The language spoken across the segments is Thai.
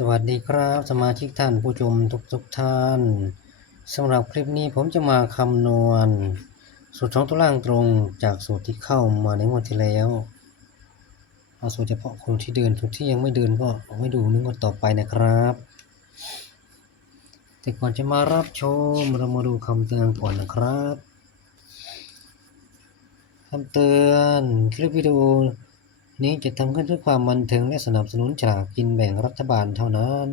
สวัสดีครับ สมาชิกท่านผู้ชมทุกทุกๆท่านสำหรับคลิปนี้ผมจะมาคำนวณ สูตรสองตัวล่างตรงจากสูตรที่เข้ามาในงวดที่แล้วเอาสูตรเฉพาะคนที่เดินสูตรที่ยังไม่เดินก็ไว้ดูนึงวดต่อไปนะครับ แต่ก่อนจะมารับชมเรามาดูคำเตือนก่อนนะครับคำเตือนคลิปวิดีโอ นี้จะทำขึ้นเพื่อความบันเทิงและสนับสนุนจากกินแบ่งรัฐบาลเท่านั้น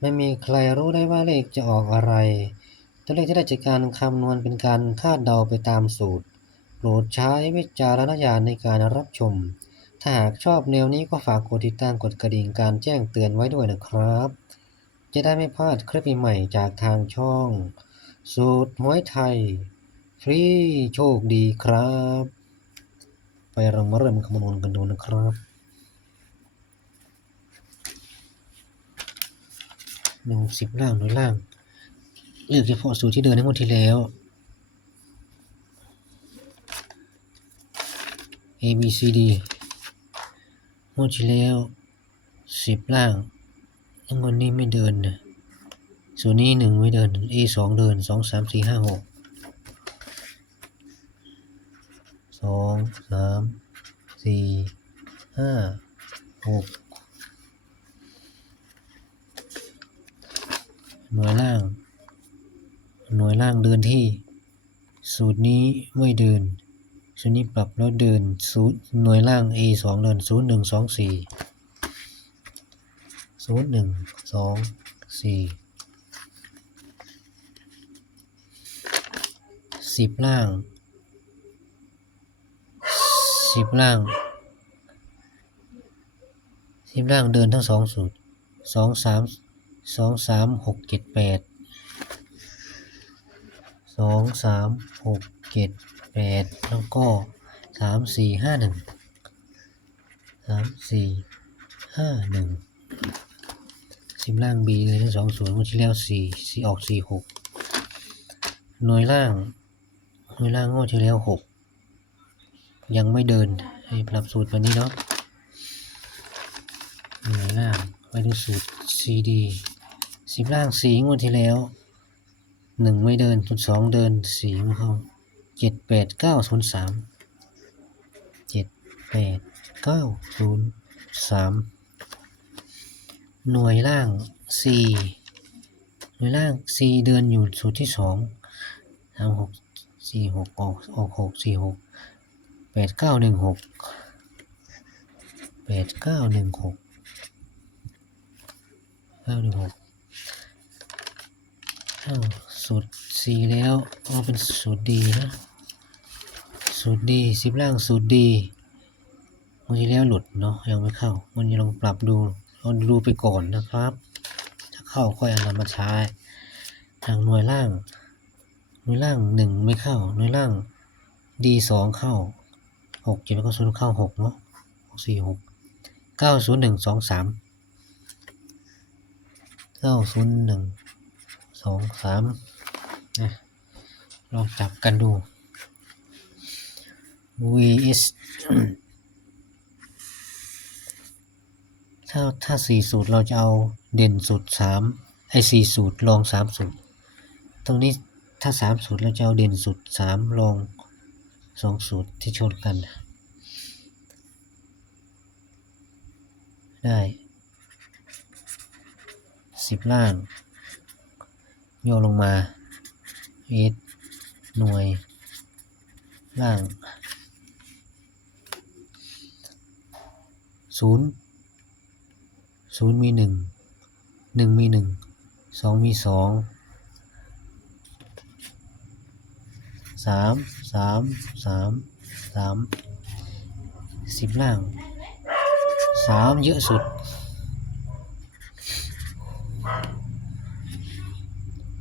ไม่มีใครรู้ได้ว่าเลขจะออกอะไร ตัวเลขที่ได้จากการคำนวณเป็นการคาดเดาไปตามสูตร โปรดใช้วิจารณญาณในการรับชม ถ้าหากชอบแนวนี้ก็ฝากกดติดตามกดกระดิ่งการแจ้งเตือนไว้ด้วยนะครับ จะได้ไม่พลาดคลิปใหม่จากทางช่อง สูตรหวยไทย ฟรีโชคดีครับ เรามาเริ่มคำนวณกันดูนะครับ หนึ่งสิบล่างหน่วยล่างเลือกเฉพาะสูตรที่เดินในงวดที่แล้ว A B C D งวดที่แล้วสิบล่างวงวดนี้ไม่เดินนะสูตรนี้หนึ่งไม่เดิน A สองเดินสองสามสี่ห้าหก สองสามสี่ห้าหกหน่วยล่าง หน่วยล่างเดินที่ สูตรนี้ไม่เดิน สูตรนี้ปรับแล้วเดินสูตรหน่วยล่าง A สองเดินศูนย์หนึ่งสองสี่ศูหนึ่งสองสี่สิบล่าง สิบล่างสิบล่างเดินทั้งสองสูตรสองสามสองสามหกเจ็ดแปดสองสามหกเจ็ดแปดแล้วก็สามสี่ห้าหนึ่งสามสี่ห้าหนึ่งสิบล่างบีเลยทั้งสองสูตรเมื่อที่แล้วสี่สี่ออกสี่หกหน่วยล่างหน่วยล่างงวดที่แล้วหก ยังไม่เดินให้ปรับสูตรแบบนี้เนาะหน่วยล่างไปดูสูตร CD สิบล่างสีงวดที่แล้วหนึ่งไม่เดินจุดสองเดินสีไม่เข้าเจ็ดแปดเก้าศูนย์สามเจ็ดแปดเก้าศูนย์สามหน่วยล่างสี่หน่วยล่างสี่เดินอยู่สูตรที่สองสามหกสี่หกออกออกหกสี่หก แปดเก้าหนึ่งหกแปดเก้าหนึ่งหกเก้าหนึ่งหกอ้าวสูตรสี่แล้วเอาเป็นสูตรดีนะ สูตรดีสิบล่างสูตรดีวันที่แล้วหลุดเนาะยังไม่เข้าวันนี้ลองปรับดูลองดูไปก่อนนะครับ ถ้าเข้าค่อยนำมาใช้ทางหน่วยล่าง หน่วยล่างหนึ่งไม่เข้า หน่วยล่างดีสองเข้า หกเจ็ดแล้วก็ศูนย์เข้าหกเนาะหกสี่หกเก้าศูนย์หนึ่งสองสามเก้าศูนย์หนึ่งสองสามนะลองจับกันดู vs ถ้าถ้าสี่สูตรเราจะเอาเด่นสูตรสามไอ้สี่สูตรลองสามสูตร ตรงนี้ถ้าสามสูตรเราจะเอาเด่นสูตรสามลอง สองสูตรที่ชนกัน ได้สิบล่าง โยลงมาเอสหน่วย ล่างศูนย์ศูนย์มีหนึ่งหนึ่งมีหนึ่งสองมีสองสาม สามสามสามสิบล่างสามเยอะสุด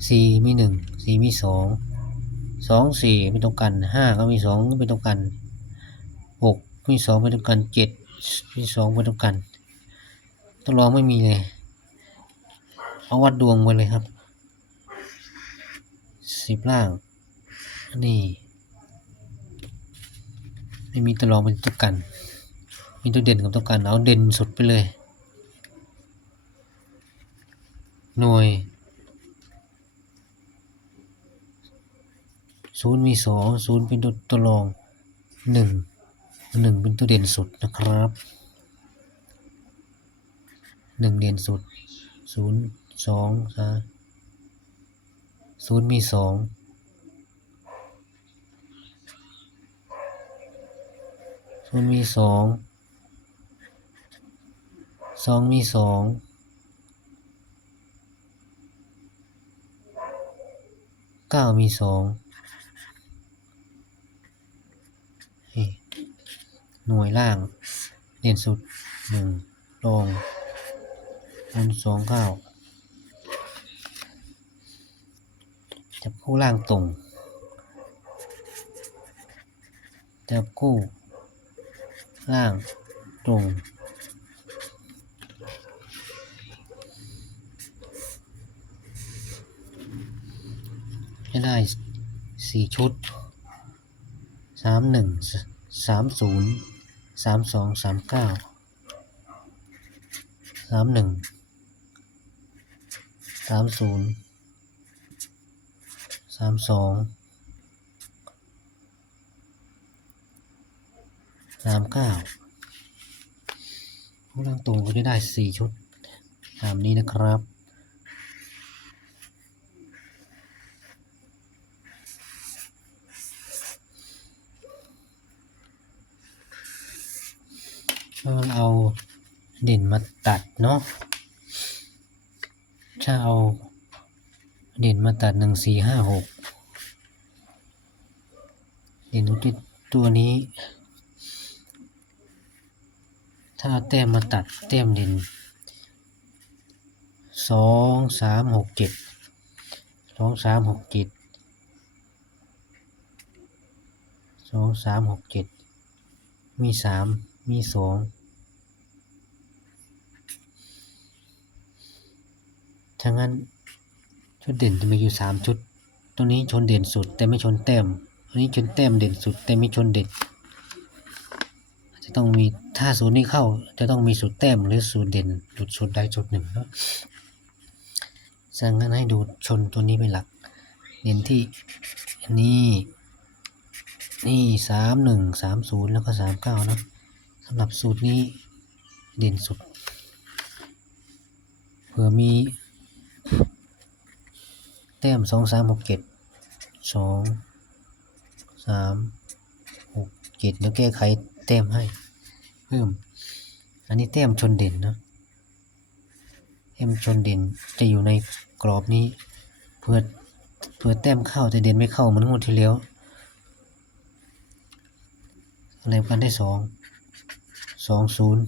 สี่มีหนึ่งสี่มีสองสองสี่ไม่ตรงกันห้าก็มีสองไม่ตรงกันหกมีสองไม่ตรงกันเจ็ดมีสองไม่ตรงกันตัวรองไม่มีเลยเอาวัดดวงไปเลยครับสิบล่างนี่ ไม่มีตัวรองเป็นตัวกัน มีตัวเด่นกับตัวกันเอาเด่นสุดไปเลย หน่วยศูนย์มีสองศูนย์เป็นตัวตัวรองหนึ่งหนึ่งเป็นตัวเด่นสุดนะครับหนึ่งเด่นสุดศูนย์สองศูนย์มีสอง ศูนย์มีสองสองมีสองเก้ามีสองหน่วยล่างเด่นสุดหนึ่งรองศูนสองเก้าจับคู่ล่างตรงจับคู่ ล่างตรงจะได้สี่ชุดสามหนึ่งสามศูนย์สามสองสามเก้าสามหนึ่งสามศูนย์สามสอง สามเก้าผู้ล่างตรงก็จะได้สี่ชุดตามนี้นะครับเราเอาเด่นมาตัดเนาะ ถ้าเอาเด่นมาตัดหนึ่งสี่ห้าหกเด่นตัวนี้ ถ้าเอาแต้มมาตัดแต้มเด่นสองสามหกเจ็ดสองสามหกเจ็ดสองสามหกเจ็ดมีสามมีสองถ้างั้นชุดเด่นจะมีอยู่สามชุด ตัวนี้ชนเด่นสุดแต่ไม่ชนแต้มอันนี้ชนแต้มเด่นสุดแต่ไม่ชนเด่น จะต้องมีถ้าสูตรนี้เข้า จะต้องมีสูตรแต้มหรือสูตรเด่นจุดสูตรใดจุดหนึ่งเนาะสั่งงั้นให้ดูชนตัวนี้เป็นหลักเด่นที่นนี้นี่สามหนึ่งสามศูนย์แล้วก็สามเก้านะสำหรับสูตรนี้เด่นสุด เผื่อมี แต้มสองสามหกเจ็ดสองสามหกเจ็ดแล้วแก้ไข แต้มให้เพิ่ม อันนี้แต้มชนเด่นนะแต้มชนเด่นจะอยู่ในกรอบนี้ เพื่อเพื่อแต้มเข้าแต่เด่นไม่เข้าเหมือนงวดที่แล้วอะไรกันได้สองสองศูนย์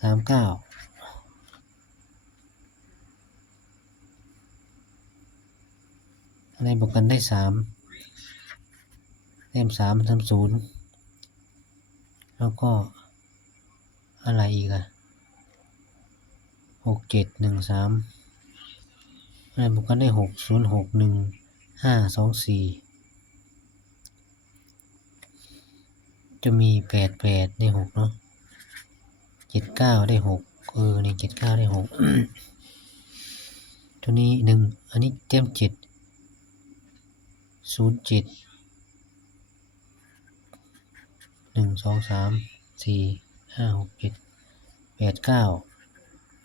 สามเก้าอะไรบอกกันได้สาม เต็มสามทำศูนย์แล้วก็อะไรอีกอะหกเจ็ดหนึ่งสามอะไรบอกกันได้หกศูนย์หกหนึ่งห้าสองสี่จะมีแปดแปดได้หกเนาะเจ็ดเก้าได้หกเออในเจ็ดเก้าได้หกตัวนี้หนึ่งอันนี้เต็มเจ็ดศูนย์เจ็ด หนึ่งสองสามสี่ห้าหกเจ็ดแปดเก้า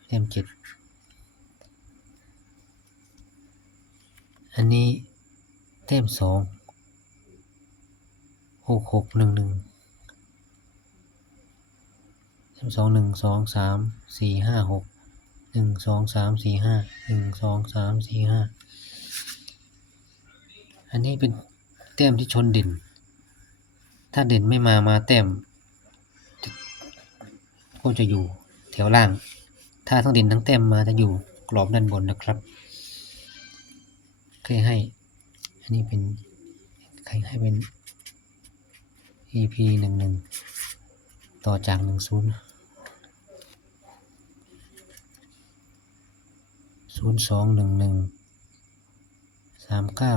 เต็มเจ็ดอันนี้เต็มสองหกหกหนึ่งหนึ่งเต็มสองหนึ่งสองสามสี่ห้าหกหนึ่งสองสามสี่ห้าหนึ่งสองสามสี่ห้าอันนี้เป็นแต้มที่ชนเด่น ถ้าเด่นไม่มามาแต้มก็จะอยู่แถวล่าง ถ้าทั้งเด่นทั้งแต้มมาจะอยู่กรอบด้านบนนะครับเคยให้ อันนี้เป็นใครให้เป็น EP หนึ่งหนึ่งต่อจากหนึ่งศูนย์ศูนย์สองหนึ่งหนึ่งสามเก้า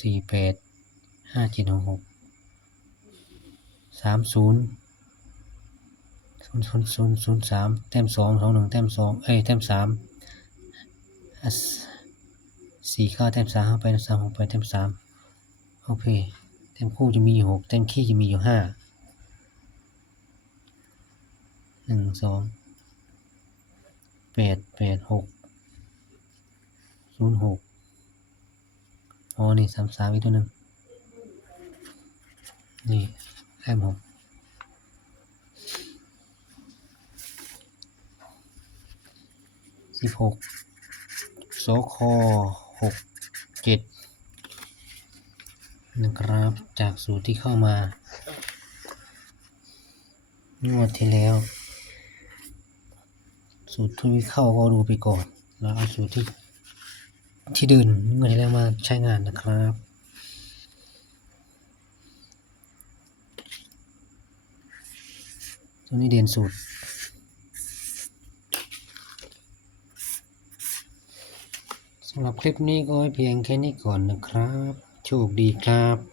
สี่แปดห้าเจ็ดหกหก สามศูนย์ศูนย์ศูนย์ศูนย์ศูนย์สามแต้มสองสองหนึ่งแต้มสองเอ้ยแต้มสามสี่เข้าแต้มสามเข้าไปสามออกไปแต้มสามโอเคแต้มคู่จะมีอยู่หกแต้มขี้จะมีอยู่ห้าหนึ่งสองแปดแปดหกศูนย์หกอ๋อนี่สามสามอีกตัวหนึ่งนี่ แต้มหกสิบหกโซคอหกเจ็ดนะครับ จากสูตรที่เข้ามางวดที่แล้ว สูตรที่เข้าก็ดูไปก่อน แล้วเอาสูตรที่ที่เดินงวดที่แล้วมาใช้งานนะครับ ตัวนี้เรียนสูตรสำหรับคลิปนี้ก็เพียงแค่นี้ก่อนนะครับ โชคดีครับ